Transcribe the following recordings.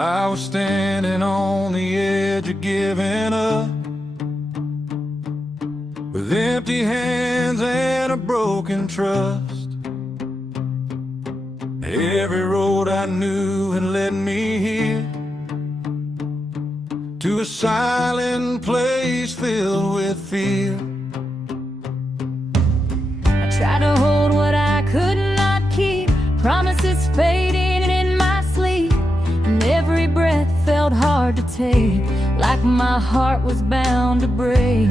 I was standing on the edge of giving up, with empty hands and a broken trust. Every road I knew had led me here, to a silent place filled with fear. I tried to hold what I could not keep, promises fading in my sleep, and every breath felt hard to take, like my heart was bound to break.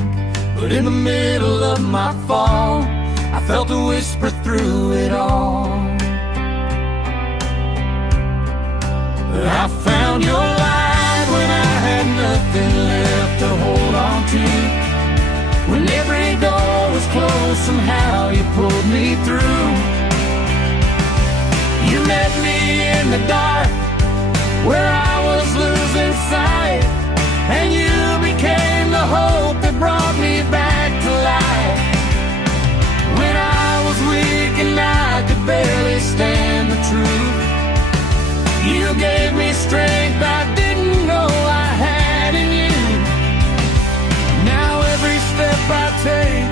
But in the middle of my fall, I felt a whisper through it all. I found your light when I had nothing left to hold on to. When every door was closed, somehow you pulled me through. You met me in the dark, where I was losing sight, and you became the hope that brought me back to life. When I was weak and I could barely stand the truth, you gave me strength I didn't know I had in you. Now every step I take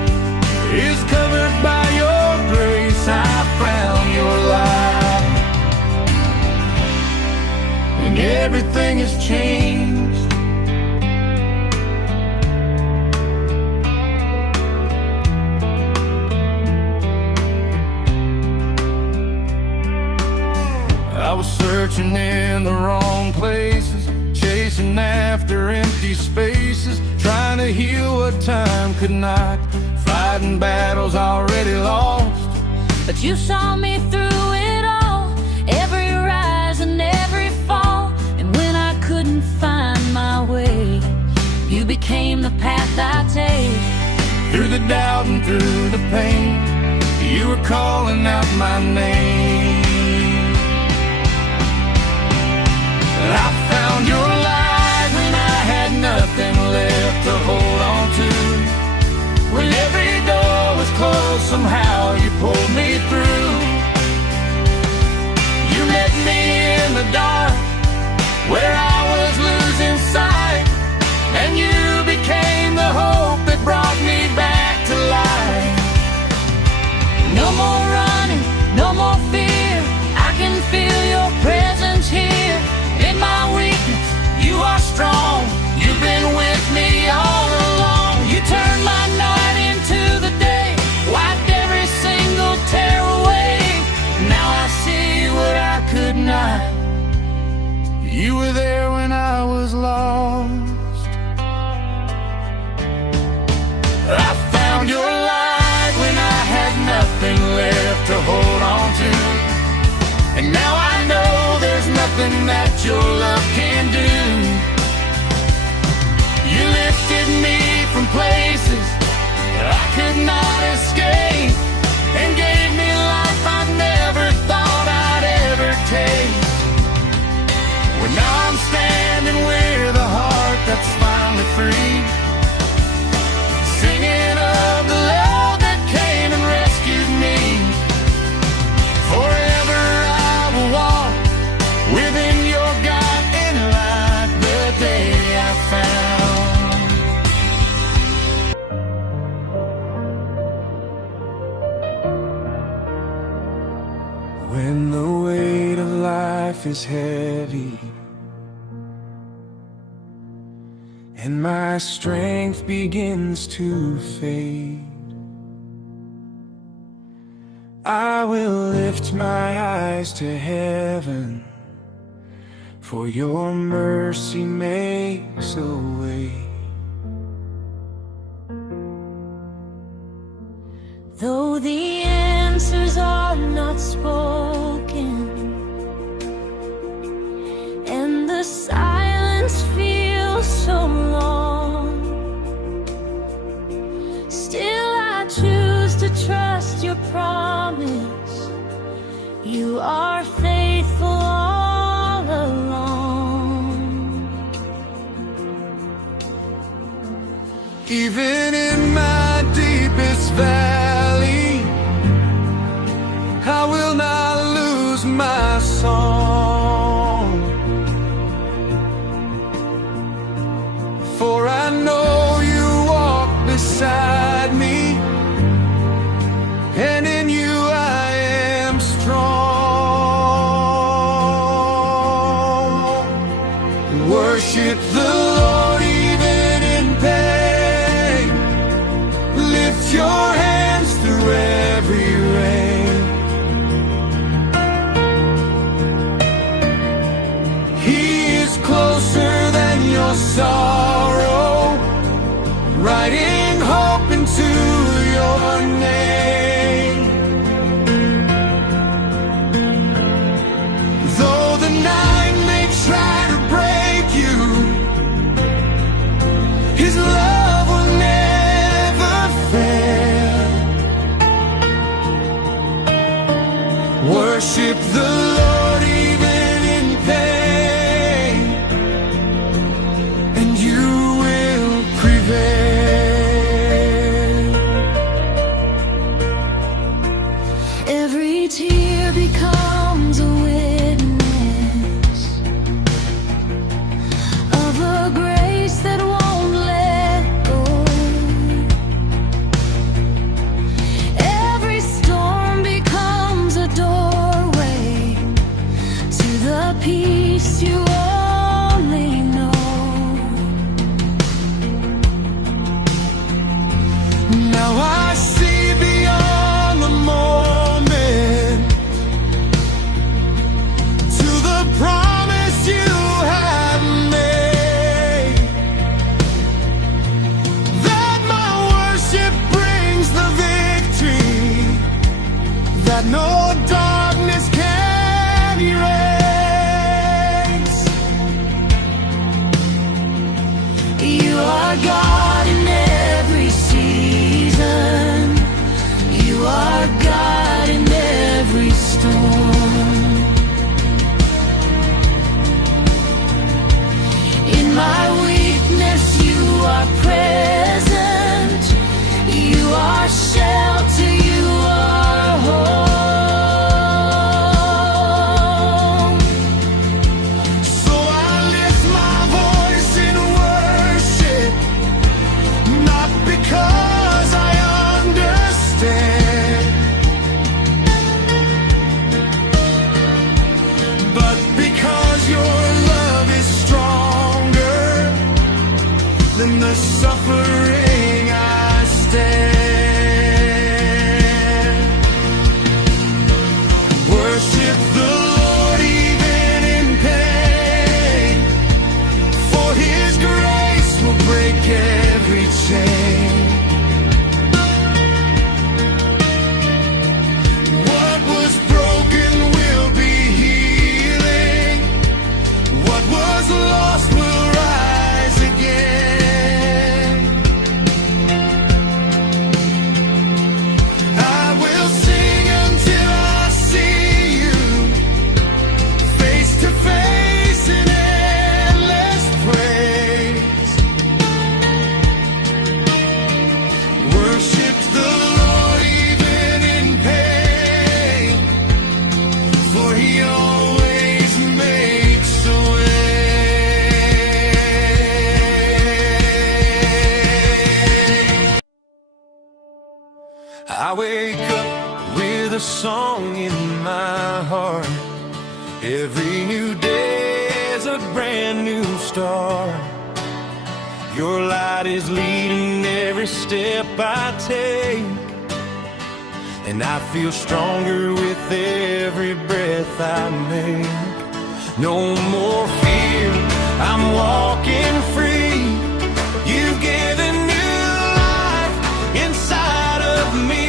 is covered by your grace. I found your light, and everything has changed. I was searching in the wrong places, chasing after empty spaces, trying to heal what time could not, fighting battles already lost. But you saw me through it all, every rise and every fall. And when I couldn't find my way, you became the path I take. Through the doubt and through the pain, you were calling out my name. I found your light when I had nothing left to hold on to. When every door was closed, somehow you pulled me through. You met me in the dark, where I was losing sight, and you became the hope that brought me back to life. No more running, no more fear, I can feel your presence here. In my weakness, you are strong, you've been with me all along. You turned my night into the day, wiped every single tear away. Now I see what I could not. You were there when I was lost. I found your light when I had nothing left to hold on to. And now I know there's nothing that your love can do. You lifted me from places I could not escape, and gave me life I never thought I'd ever taste. Well, now I'm standing with a heart that's finally free, singing of the love that came and rescued me. Forever I will walk within your God-in light, the day I found. When the weight of life is heavy, and my strength begins to fade, I will lift my eyes to heaven, for your mercy makes a way. Though the answers are not spoken, and the silence feels so long, still I choose to trust your promise. You are faithful all along. Even in my deepest valley, I will not lose my song. Worship the Lord even in pain. Lift your hands through every rain. He is closer than your sorrow, writing hope into your name. Though the night may try to break you, His love will never fail. Worship the Lord even in pain, and you will prevail. Every tear becomes a witness of a grace that won't let go. Every storm becomes a doorway to the peace you only know. Now I see beyond the moment to the promise you have made, that my worship brings the victory that no darkness can erase. You are God in every season. You are God in every storm. In my weakness, you are present. You are shelter, you are home. So I lift my voice in worship, not because I understand, but because your love is stronger than the suffering I stand. Worship the Lord even in pain, for His grace will break every chain. What was broken will be healing. What was lost will rise again. I will sing until I see you face to face in endless praise. Worship the Lord even in pain, for He always makes a way. I wake up with a song in my heart. Every new day is a brand new start. Your light is leading every step I take, and I feel stronger with every breath I make. No more fear, I'm walking free. You've given new life inside of me.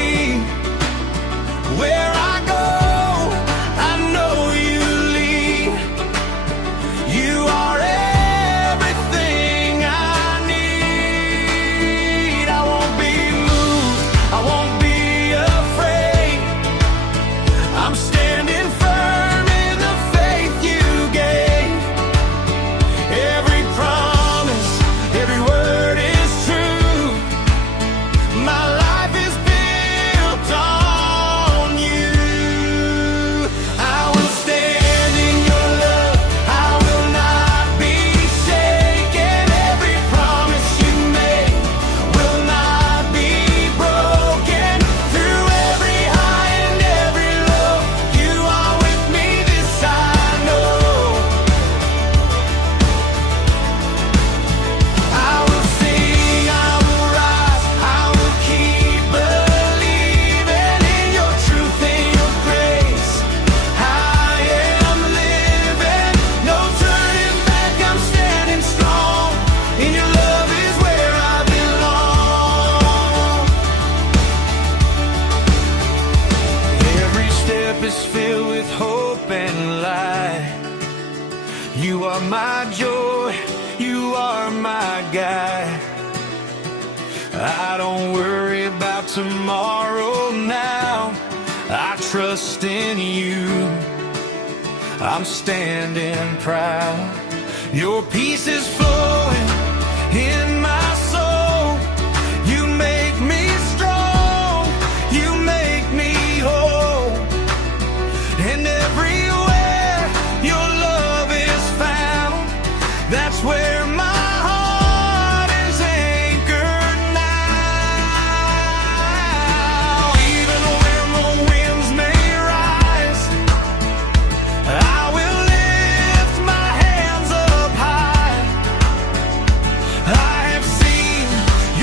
Where I go, I know you lead. You are everything I need. I won't be moved, I won't be afraid. I'm standing firm in the faith you gave. Every promise is filled with hope and light. You are my joy, you are my guide. I don't worry about tomorrow now. I trust in you. I'm standing proud. Your peace is flowing in my soul. You make me strong. You make me whole. And everywhere your love is found, that's where my heart is anchored now. Even when the winds may rise, I will lift my hands up high. I have seen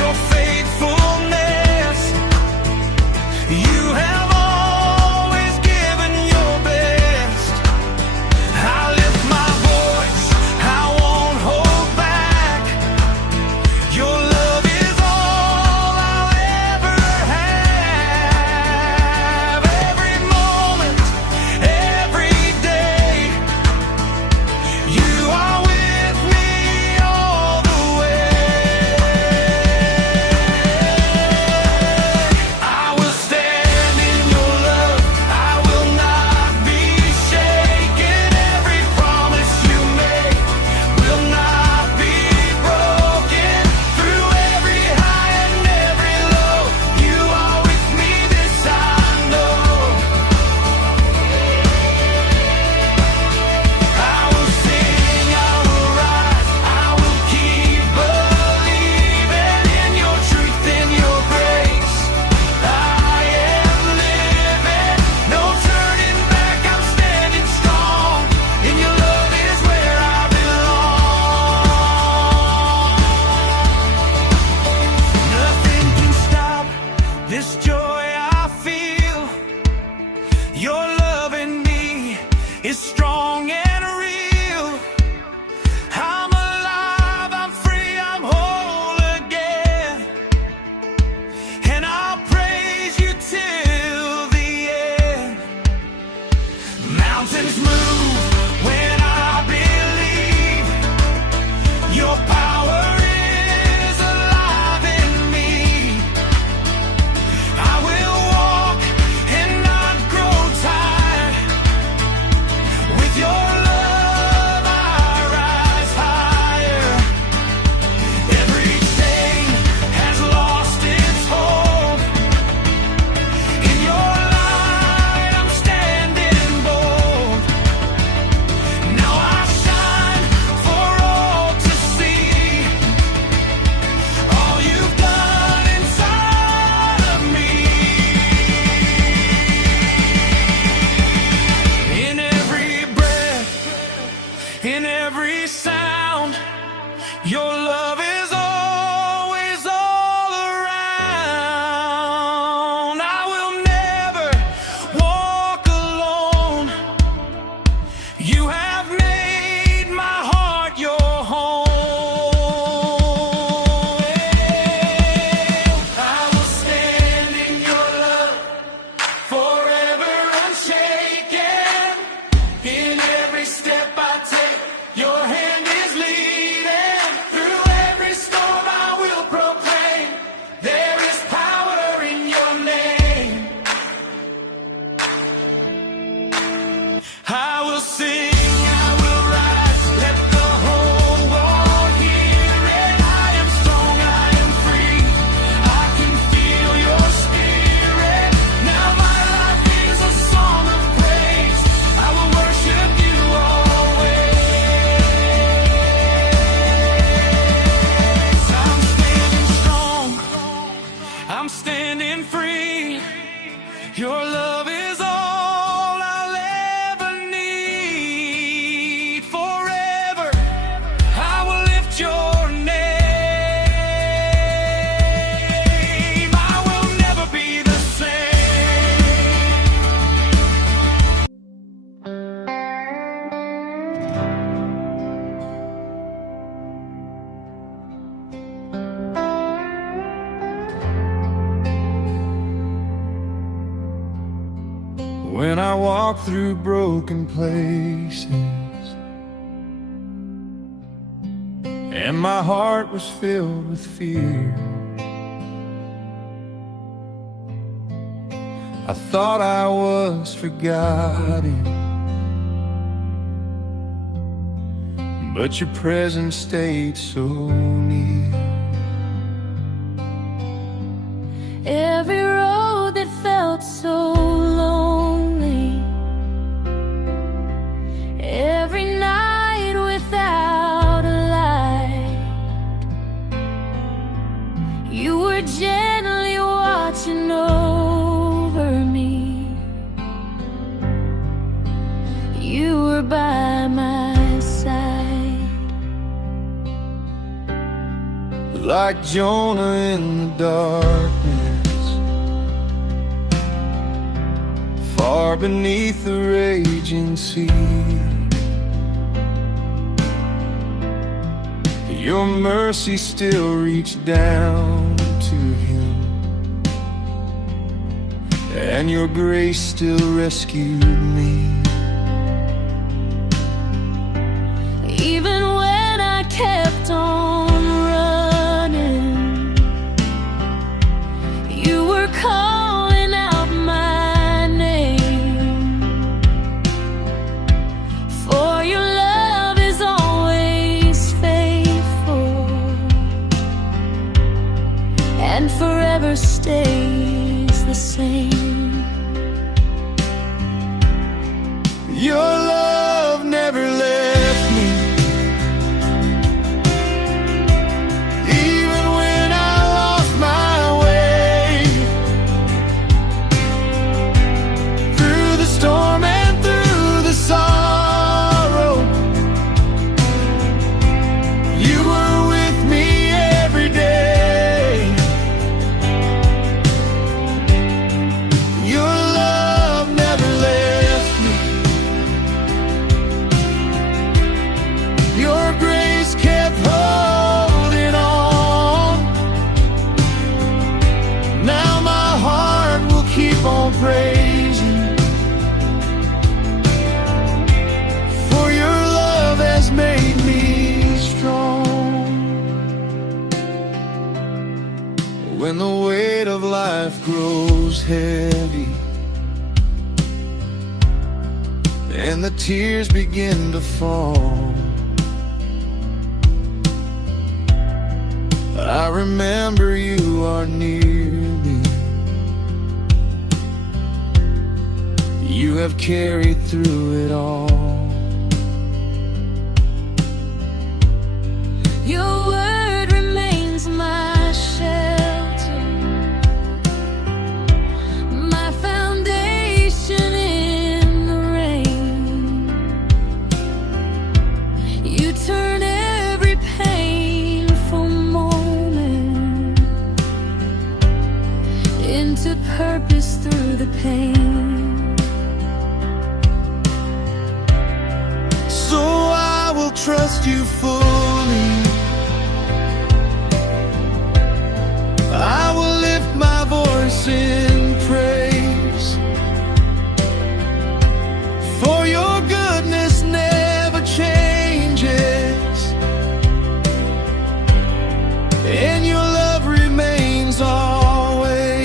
your faithfulness. You have always given your best. I lift my voice, I won't hold back. Your love is all I'll ever have. Every moment, every day, you are with me all the way. I will stand in your love, I will not be shaken. Every promise you make will not be broken. Through every high and every low, you are with me, this I know. I will sing, I will rise, I will keep believing in your truth, in your grace. I am living, no turning back, I'm standing strong. In your love is where I belong. Nothing can stop this joy I feel. Your love in me is strong and real. I'm alive, I'm free, I'm whole again. And I'll praise you till the end. Mountains move when I believe. Your power is alive in me. I will walk and not grow tired. With your love I rise higher. Every chain has lost its hold. In your light I'm standing bold. Now I shine for all to see. All you've done inside of me. In every breath, in every sound, your love is always all around. I will never walk alone. You have made my heart your home. I will stand in your love, forever unshaken. In every step I take, your hand is leading. Through every storm I will proclaim, there is power in your name. I will sing, I will rise, let the whole world hear it. I am strong, I am free, I can feel your spirit. Now my life is a song of praise, I will worship you always. I'm standing strong, I'm standing free. Your love is all I'll ever need. Forever I will lift your name. I will never be the same. when I walk through broken places, and my heart was filled with fear. I thought I was forgotten, but your presence stayed so near. Every road that felt so lonely, every night without a light, you were gently watching over me. You were by my side, like Jonah in the darkness, far beneath the raging sea. Your mercy still reached down to him, and your grace still rescued me. even when I kept on running, you were calling out my name. For your love is always faithful and forever stays the same. Your love never left me, even when I lost my way. Through the storm and through the sorrow, you were with me every day. Your love never left me. Your grace kept holding on. Now my heart will keep on praising, for your love has made me strong. When the weight of life grows heavy and the tears begin to fall, I remember you are near me. You have carried through it all. Your word remains my shelter, my foundation in the rain. You turn every painful moment into purpose through the pain. So I will trust you fully. I will lift my voice in praise, for your goodness never changes, and your love remains always.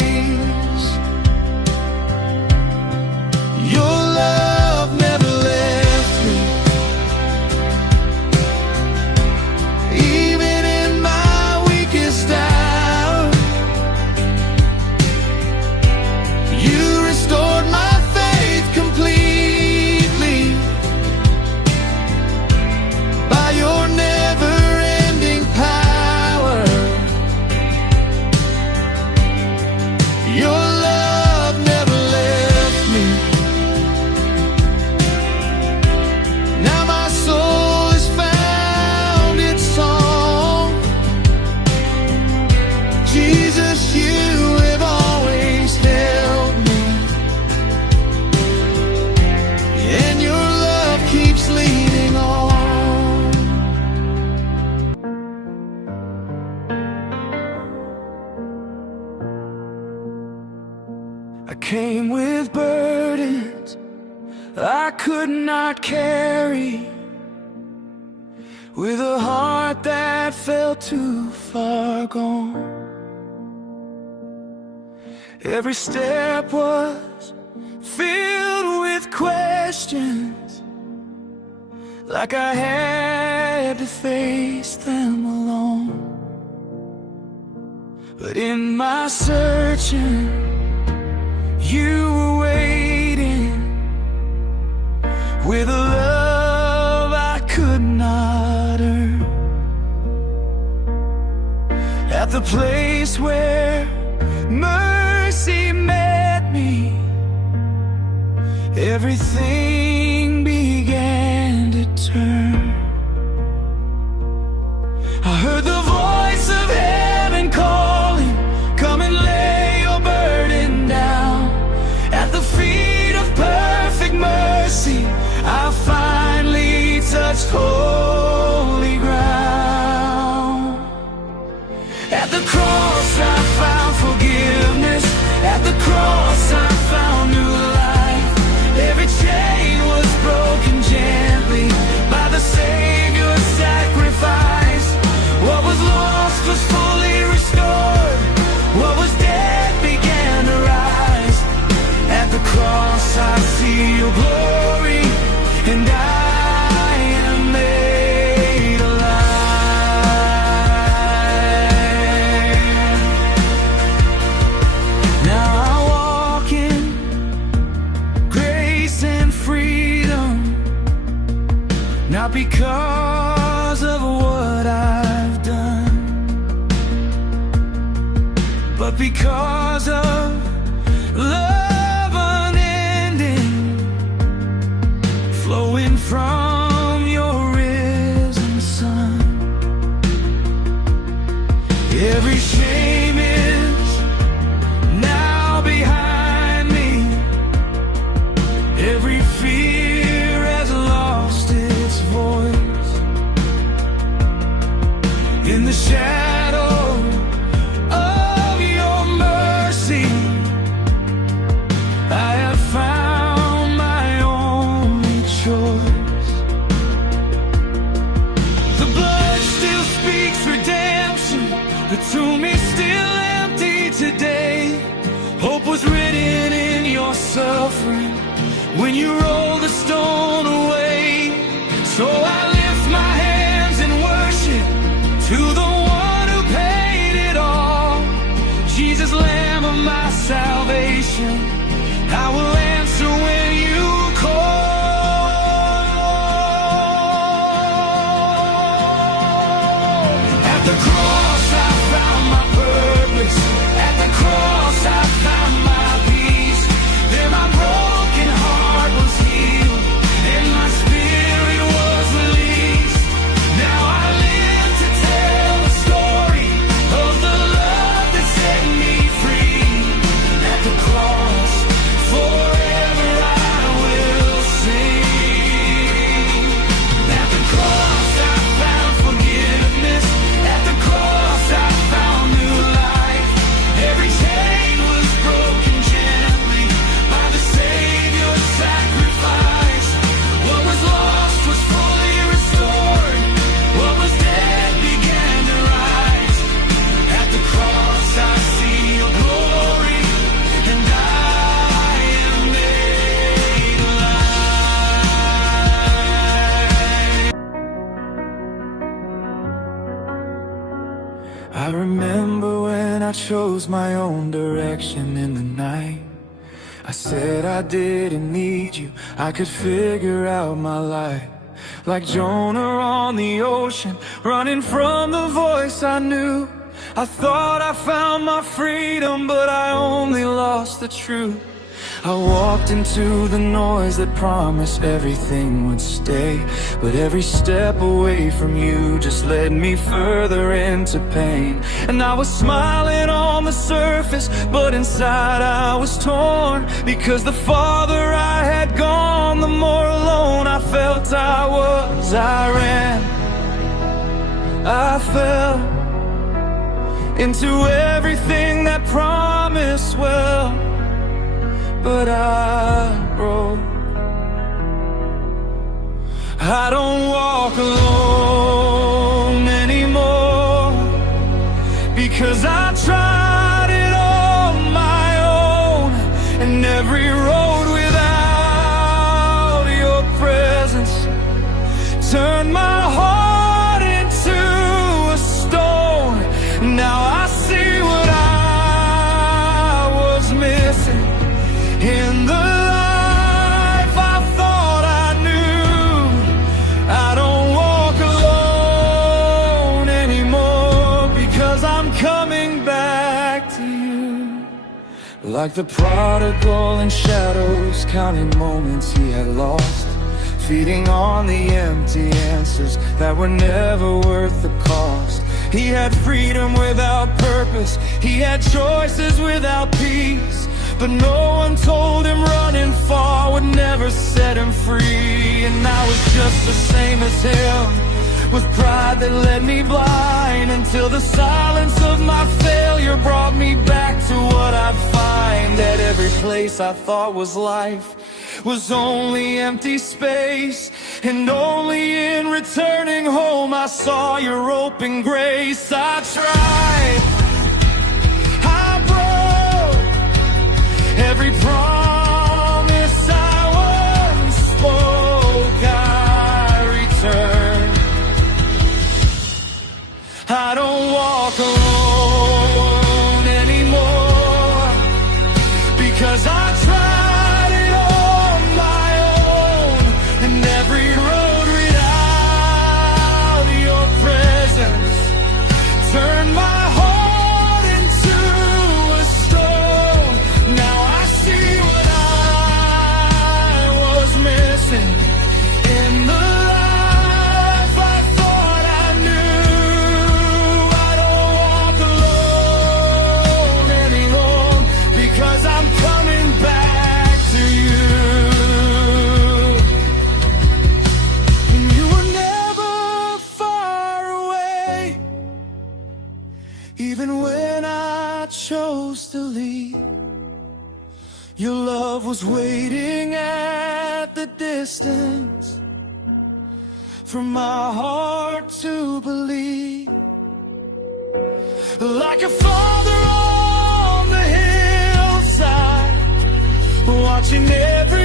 Your love never left me, with burdens I could not carry, with a heart that felt too far gone. Every step was filled with questions, like I had to face them alone. But in my searching, you were waiting, with a love I could not earn. At the place where mercy met me, everything began to turn. I heard the voice of heaven calling, come and lay your burden down. At the feet of perfect mercy, I finally touched holy ground. At the cross I found forgiveness, at the cross I found new life. Every chain was broken gently by the Savior's sacrifice. What was lost was fully restored, what was dead began to rise. At the cross I see your glory, and I am made alive. Now I walk in grace and freedom, not because of what I've done, but because of love unending, flowing from your risen Son. Every shame is now behind me, every fear has lost its voice. In the shadow of your mercy, I have found my only choice. The blood still speaks redemption, the tomb is still empty today. Hope was written in your suffering when you rolled the stone away. So I lift my hands in worship to the one who paid it all, Jesus, Lamb of my salvation. I will answer when you call. At the cross I found my purpose, at the cross I found my peace. There my broken heart was healed, and my spirit was released. Now I live to tell the story of the love that set me free. At the cross, forever I will sing. At the cross I found forgiveness, at the cross I found new life. Every chain was broken gently by the Savior's sacrifice. What was lost was fully restored, what was dead began to rise. At the cross I see your glory, and I am made alive. I remember when I chose my own direction in the night. I said I didn't need you, I could figure out my life. Like Jonah on the ocean, running from the voice I knew. I thought I found my freedom, but I only lost the truth. I walked into the noise that promised everything would stay, but every step away from you just led me further into pain. And I was smiling on the surface, but inside I was torn, because the farther I had gone, the more alone I felt I was. I ran, I fell into everything that promised well, but I broke. I don't walk alone anymore, because I tried it on my own, and every road without your presence turned my heart into a stone. Now I see what I was missing in the life I thought I knew. I don't walk alone anymore, because I'm coming back to you. Like the prodigal in shadows, counting moments he had lost, feeding on the empty answers that were never worth the cost. He had freedom without purpose, he had choices without peace, but no one told him running far would never set him free. And I was just the same as him, with pride that led me blind, until the silence of my failure brought me back to what I'd find. That every place I thought was life was only empty space, and only in returning home I saw your open grace. I tried, I broke every promise I once spoke. I returned. I don't walk alone anymore, because I tried was waiting at the distance for my heart to believe. Like a father on the hillside, watching every